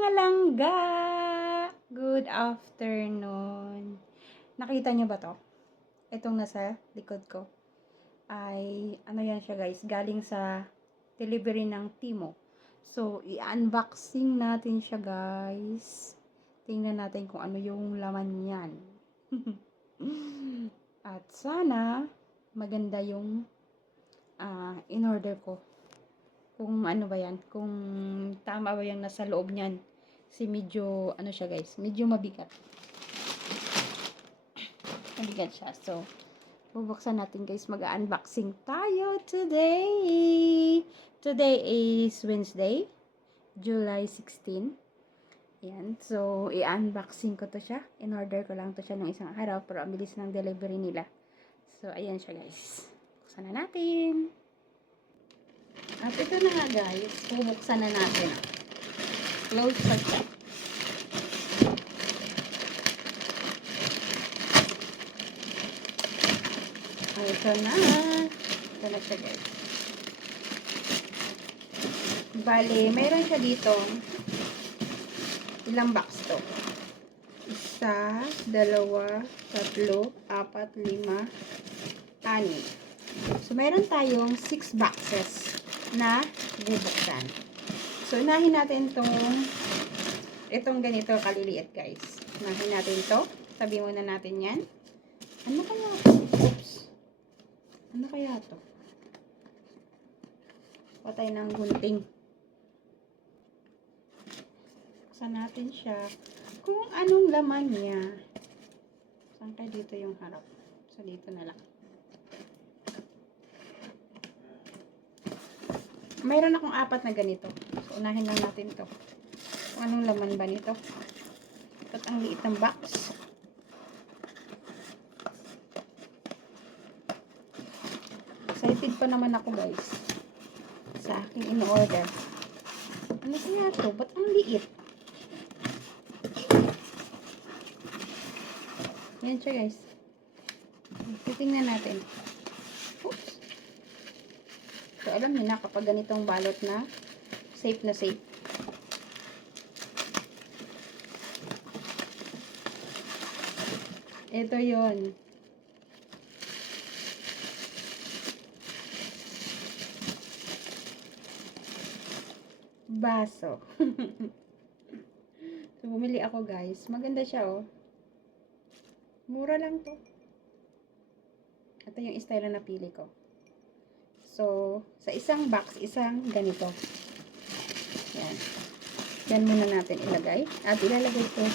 mga langga! Good afternoon. Nakita nyo ba to? Itong nasa likod ko. Ay, ano yan siya guys, galing sa delivery ng Timo. So, i-unboxing natin siya guys. Tingnan natin kung ano yung laman yan. At sana, maganda yung ah, in-order ko kung ano ba yan, kung tama ba yung nasa loob niyan. Kasi medyo, ano siya guys, medyo mabigat. Mabigat siya. So, bubuksan natin guys, mag-unboxing tayo today. Today is Wednesday, July 16. Ayan. So, i-unboxing ko to siya. In-order ko lang to siya nung isang araw, pero ang bilis ng delivery nila. So, ayan siya guys. Buksan na natin. At ito na nga guys, bubuksan na natin. Close pa siya. Ito na. Ito na siya guys. Bali, mayroon siya dito. Ilang box to? Isa, dalawa, tatlo, apat, lima, anim. So, meron tayong 6 boxes na bubuksan. So, unahin natin itong itong ganito kaliliit, guys. Unahin natin to. Sabi muna natin yan. Ano kaya? Oops. Ano kaya to? Patay ng gunting. Buksan natin siya. Kung anong laman niya. Saan kaya dito yung harap? So, dito na lang. Mayroon akong apat na ganito. Unahin lang natin to. Kung anong laman ba nito. At ang liit ng box. Excited pa naman ako guys. Sa aking in-order. Ano kaya to? Ba't ang liit? Yan siya guys. Titingnan natin. Oops. So, alam niyo na kapag ganitong balot na safe na safe. Ito yon. Baso. so, bumili ako guys. Maganda siya oh. Mura lang to. Ito yung style na napili ko. So, sa isang box, isang ganito. Yan. Muna natin ilagay. At ilalagay ko.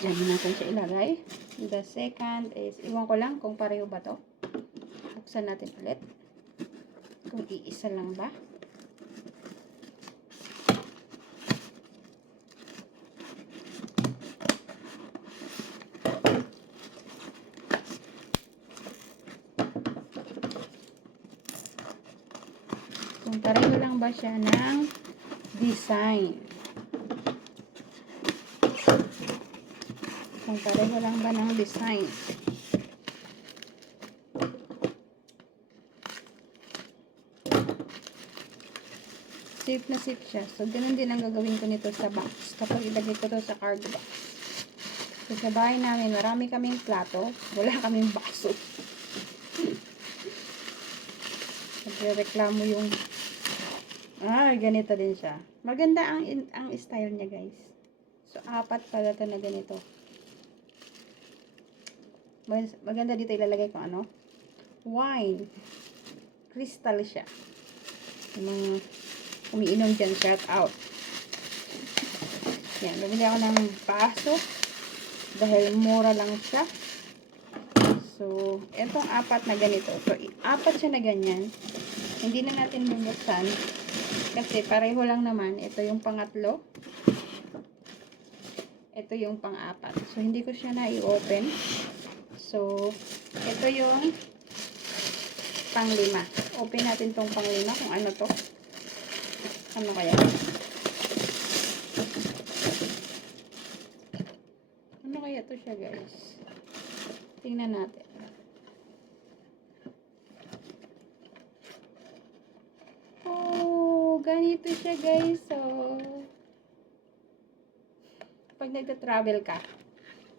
Yan muna natin siya ilagay. The second is, iwan ko lang kung pareho ba to. Buksan natin ulit. Kung iisa lang ba. Kung pareho lang ba siya ng design. Kung pareho lang ba ng design. Safe na safe siya. So, ganun din ang gagawin ko nito sa box. Kapag ilagay ko to sa card box. So, sa bahay namin, marami kaming plato. Wala kaming baso. Nagre-reklamo yung Ah, ganito din siya. Maganda ang ang style niya, guys. So, apat pala to na ganito. Mag- Maganda dito ilalagay ko ano? Wine. Crystal siya. Yung umiinom dyan, shout out. Yan, bumili ako ng baso. Dahil mura lang siya. So, etong apat na ganito. So, apat siya na ganyan. Hindi na natin bubuksan. Kasi pareho lang naman. Ito yung pangatlo. Ito yung pang-apat. So, hindi ko siya na i-open. So, ito yung pang-lima. Open natin tong pang-lima kung ano to. Ano kaya? Ano kaya to siya, guys? Tingnan natin. Oh, ganito siya guys. So, pag nagta-travel ka,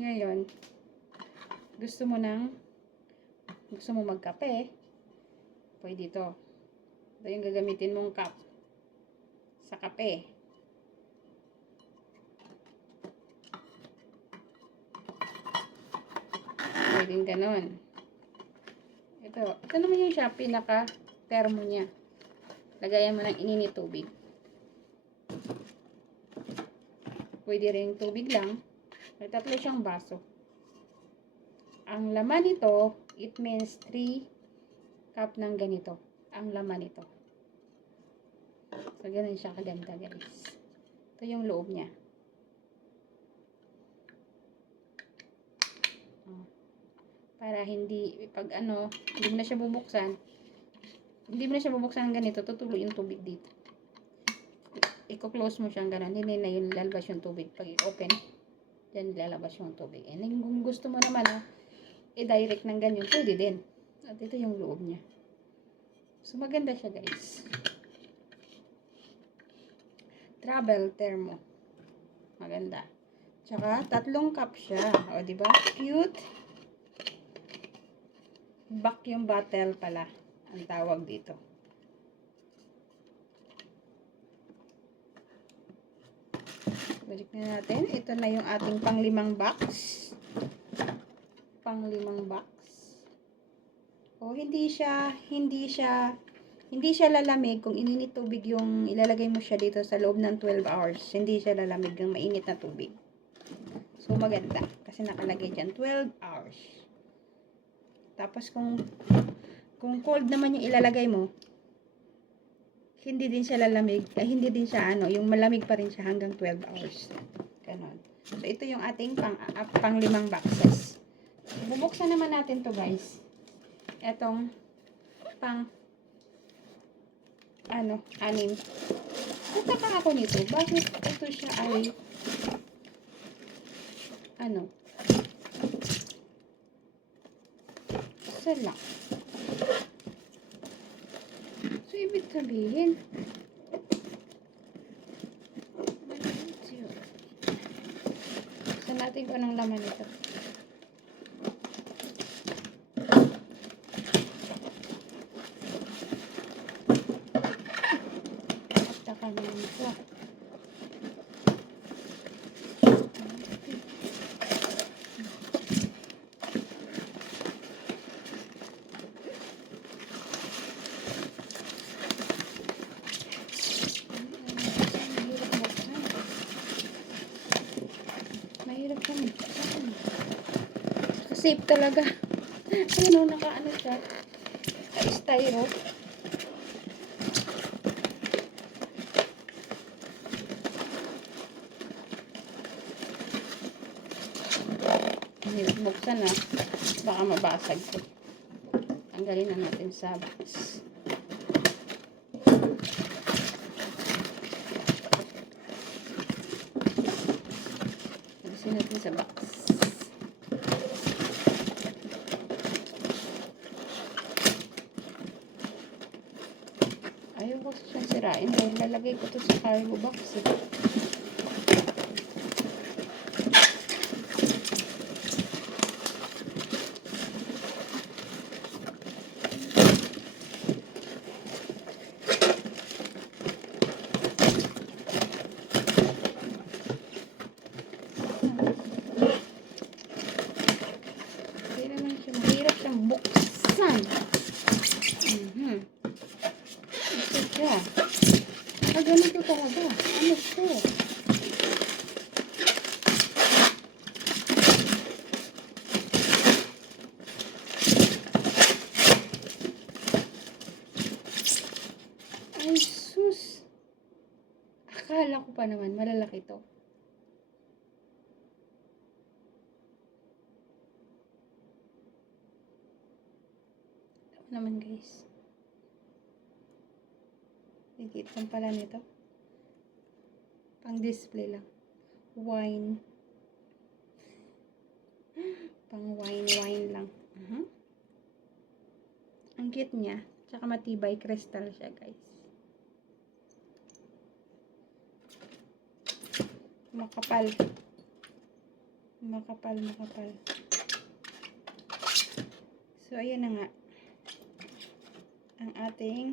ngayon, gusto mo ng, gusto mo magkape, pwede ito. Ito yung gagamitin mong cup sa kape. Pwedeng ganon. Ito, ito naman yung siya, pinaka termo niya. Lagayan mo ng ininit tubig. Pwede rin tubig lang. May tatlo siyang baso. Ang laman nito, it means 3 cup ng ganito. Ang laman nito. So, ganun siya kaganda, guys. Ito yung loob niya. Oh. Para hindi, pag ano, hindi mo na siya bubuksan, hindi mo na siya bubuksan ganito, tutulo yung tubig dito. Iko-close mo siyang ganun, hindi na yun lalabas yung tubig. Pag i-open, dyan lalabas yung tubig. And kung gusto mo naman, ah, i-direct ng ganyan, pwede din. At ito yung loob niya. So, maganda siya, guys. Travel thermo. Maganda. Tsaka, tatlong cup siya. O, di ba? Cute. Vacuum bottle pala. Ang tawag dito. Balik na natin. Ito na yung ating panglimang box. Panglimang box. O, hindi siya, hindi siya, hindi siya lalamig kung ininit tubig yung ilalagay mo siya dito sa loob ng 12 hours. Hindi siya lalamig ng mainit na tubig. So, maganda. Kasi nakalagay dyan 12 hours. Tapos, kung, kung cold naman yung ilalagay mo, hindi din siya lalamig. Ay, hindi din siya, ano, yung malamig pa rin siya hanggang 12 hours. Ganon. So, ito yung ating pang, uh, pang limang boxes. Bubuksan naman natin to guys. Etong pang ano, anim. Nataka ako nito. Bakit ito siya ay ano? Isa lang. So, ibig sabihin, sa natin kung anong laman ito. Taka naman ito. Mahirap ka magkakan. Safe talaga. Ayun o, naka-ano siya. Ka-styro. Mahirap buksan ah. Baka mabasag ko. Tanggalin na natin sa box. Alisin natin sa box. Ayaw ko siyang sirain dahil lalagay ko to sa cargo box. Eh. Hindi naman siya mahirap siyang buksan. Mhm. Ito siya. Ah, ganito talaga. Ano to? Ay, sus. Akala ko pa naman, malalaki to. Naman guys. Higit lang pala nito. Pang display lang. Wine. Pang wine, wine lang. Mhm. Ang cute niya. Tsaka matibay crystal siya guys. Makapal. Makapal, makapal. So, ayan na nga. Ang ating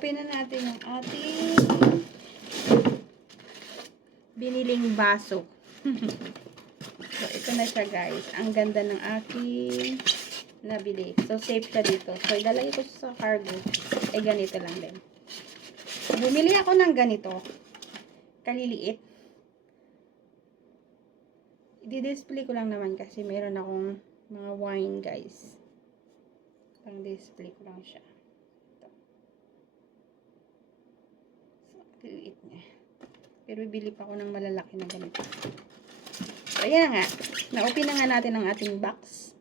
na-open na natin yung ating biniling baso. so, ito na siya guys. Ang ganda ng aking nabili. So, safe siya dito. So, ilalagay ko sa cargo. Eh, ganito lang din. Bumili ako ng ganito. Kaliliit. I-display ko lang naman kasi meron akong mga wine guys. Pang display ko lang siya. Ito. So, liit niya. Pero bibili pa ako ng malalaki na ganito. So, ayan nga. Na-open na nga natin ang ating box.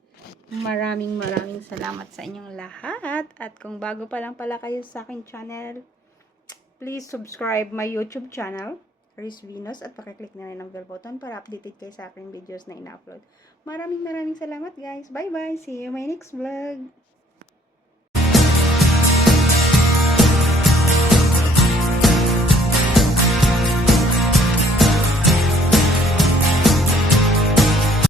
Maraming maraming salamat sa inyong lahat. At kung bago pa lang pala kayo sa aking channel, please subscribe my YouTube channel, Riz Venus, at pakiclick na rin ang bell button para updated kayo sa aking videos na ina-upload. Maraming maraming salamat guys. Bye-bye. See you my next vlog.